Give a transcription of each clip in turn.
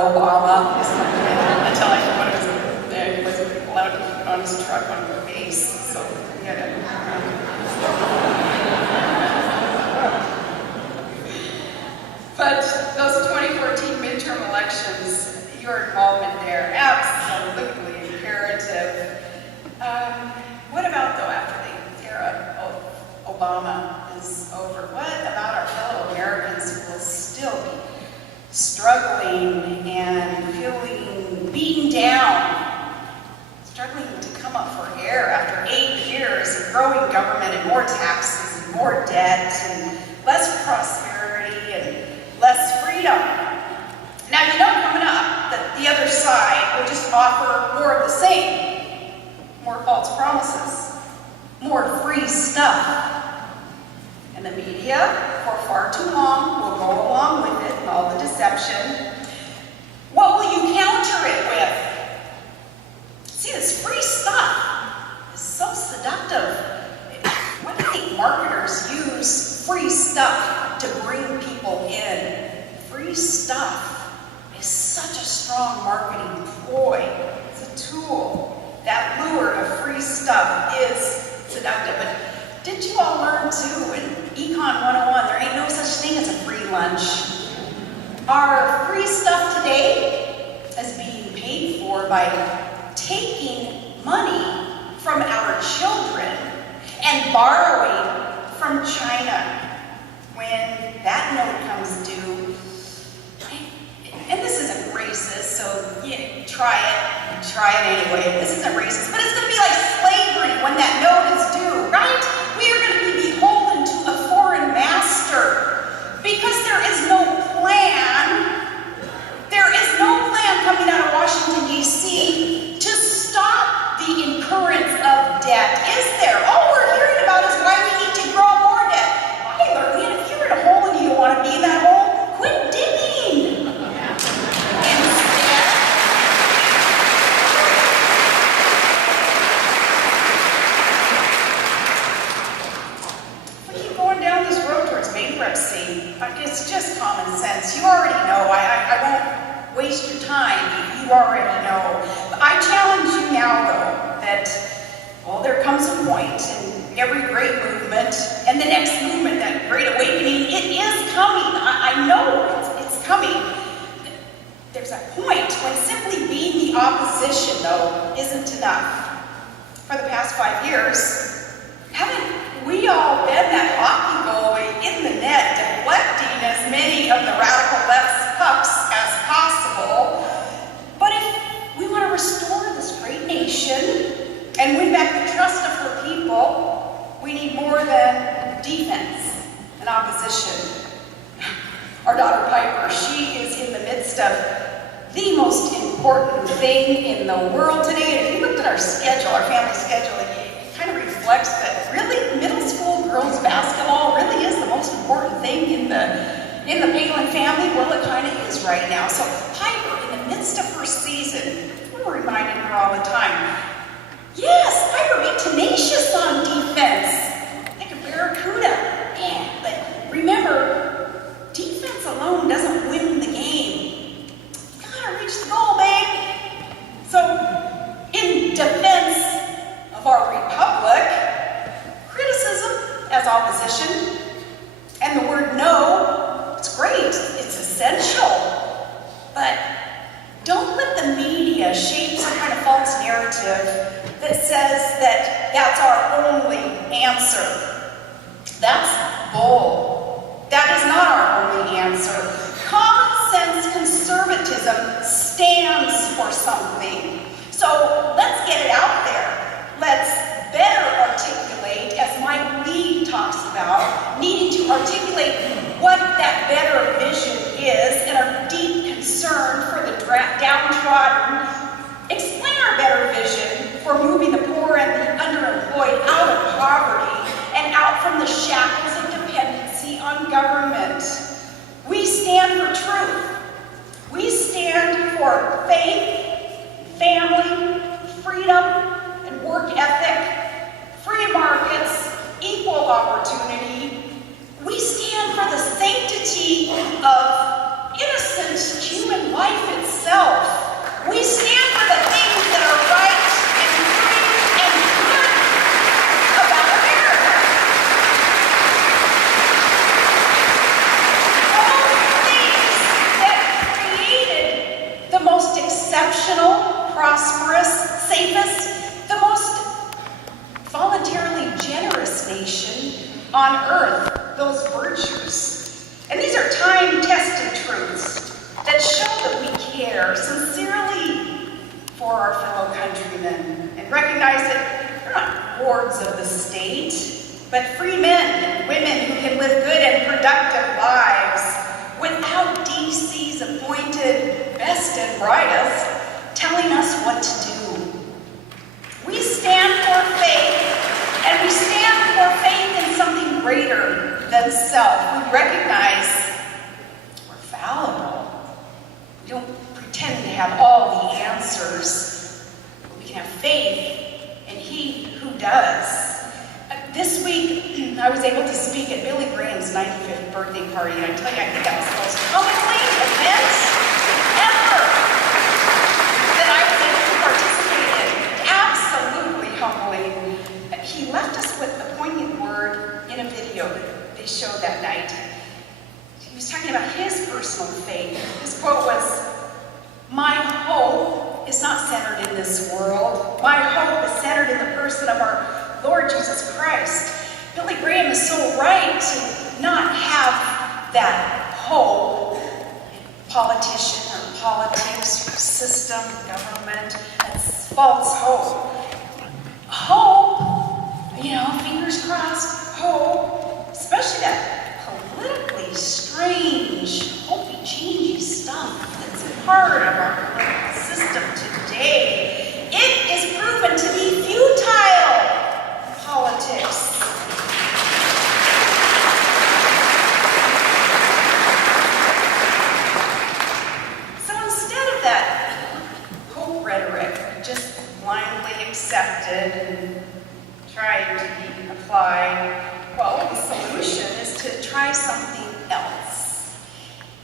Obama until I he wasn't allowed to put on his truck on the base. So we had to. But those 2014 midterm elections, your involvement there, absolutely imperative. What about though after the era of Obama is over? What about our fellow Americans who will still be struggling and feeling beaten down, struggling to come up for air after 8 years of growing government and more taxes and more debt and less prosperity and less freedom? Now you know coming up that the other side will just offer more of the same. More false promises, more free stuff. And the media, for far too long, will go along with it and all the deception. What will you counter it with? See, this free stuff is so seductive. Why do you think marketers use free stuff to bring people in? Free stuff is such a strong marketing ploy. It's a tool. That lure of free stuff is seductive. But did you all learn too in Econ 101, there ain't no such thing as a free lunch. Our free stuff today is being paid for by taking money from our children and borrowing from China. When that note comes due, and this isn't racist, so yeah, try it anyway. This isn't racist, but it's going to be like slavery when that note is due, right? We are going to be beholden to a foreign master because there is no plan. There is no plan coming out of Washington, D.C. to stop the incurrence of debt. Is there? All we're hearing about is why we need to grow more debt. Hey, Lurleen, if you're in a hole and you don't want to be in that hole, quit digging. Bankruptcy. It's just common sense. You already know. I won't waste your time. You already know. But I challenge you now, though, that, well, there comes a point in every great movement, and the next movement, that great awakening, it is coming. I know it's coming. There's a point when simply being the opposition, though, isn't enough. For the past 5 years, haven't we all been that hockey goalie in the net, deflecting as many of the radical left's pucks as possible? But if we want to restore this great nation and win back the trust of her people, we need more than defense and opposition. Our daughter Piper, she is in the midst of the most important thing in the world today. And if you looked at our schedule, our family schedule, it kind of reflects that really middle school girls basketball really is the most important thing in the Palin family. Well, it kind of is right now. So Piper, in the midst of her season, we're reminding her all the time, yes, Piper, be tenacious on defense. Like a barracuda. Yeah, but remember, defense alone doesn't win the game. You gotta reach the goal, babe. So, in defense of our republic, criticism as opposition, and the word no, it's great, it's essential, but don't let the media shape some kind of false narrative that says that that's our only answer. That's bull. That is not our only answer. Common sense conservatism stands for something. So let's get it out there. Let's better articulate, as Mike Lee talks about, needing to articulate what that better vision is and our deep concern for the downtrodden. Explain our better vision for moving the poor and the underemployed out of poverty and out from the shackles of dependency on government. We stand for truth. We stand for faith, family, freedom, and work ethic, free markets, equal opportunity. We stand for the sanctity of innocent human life itself. those virtues. And these are time-tested truths that show that we care sincerely for our fellow countrymen and recognize that they're not wards of the state, but free men and women who can live good and productive lives without DC's appointed best and brightest telling us what to do. We stand for faith, and we stand for faith in something greater than self. We recognize we're fallible. We don't pretend to have all the answers, but we can have faith in He who does. This week, I was able to speak at Billy Graham's 95th birthday party, and I tell you, I think that was the most humbling event ever that I was able to participate in. Absolutely humbling. He left us with a poignant word in a video that they showed that night. He was talking about his personal faith. His quote was, "My hope is not centered in this world. My hope is centered in the person of our Lord Jesus Christ." Billy Graham is so right to not have that hope in politician or politics or system, government. That's false hope. Hope, fingers crossed, hope, especially that politically strange, hopey-changey stuff that's part of our political system today, it is proven to be futile politics. So instead of that hope rhetoric just blindly accepted and tried to be applied, well, the solution is to try something else.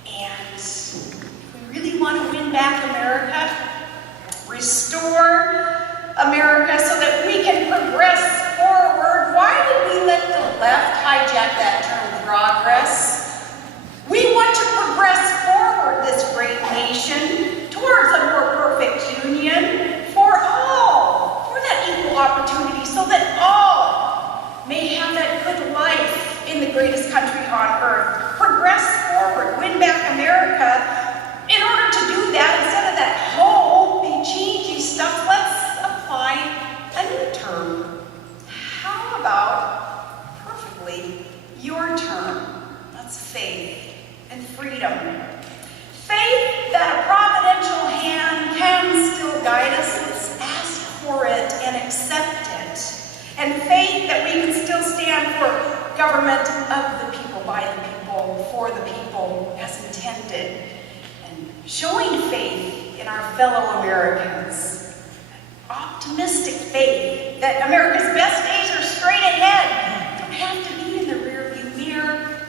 And if we really want to win back America, restore America so that we can progress forward, why did we let the left hijack that term progress? We want to progress forward this great nation towards a more perfect union for all, for that equal opportunity, so that all may have that good life in the greatest country on earth. Progress forward, win back America. In order to do that, instead of that hopey, changey stuff, let's apply a new term. How about perfectly your term? That's faith and freedom. Faith that a providential hand can still guide us. Let's ask for it and accept it. And faith that we can still stand for government of the people, by the people, for the people, as intended. And showing faith in our fellow Americans. Optimistic faith that America's best days are straight ahead. Don't have to be in the rearview mirror.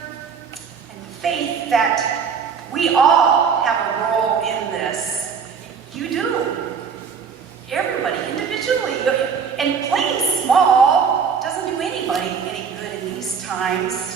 And faith that we all have a role in this. You do. Everybody, individually. And playing small doesn't do anybody any good in these times.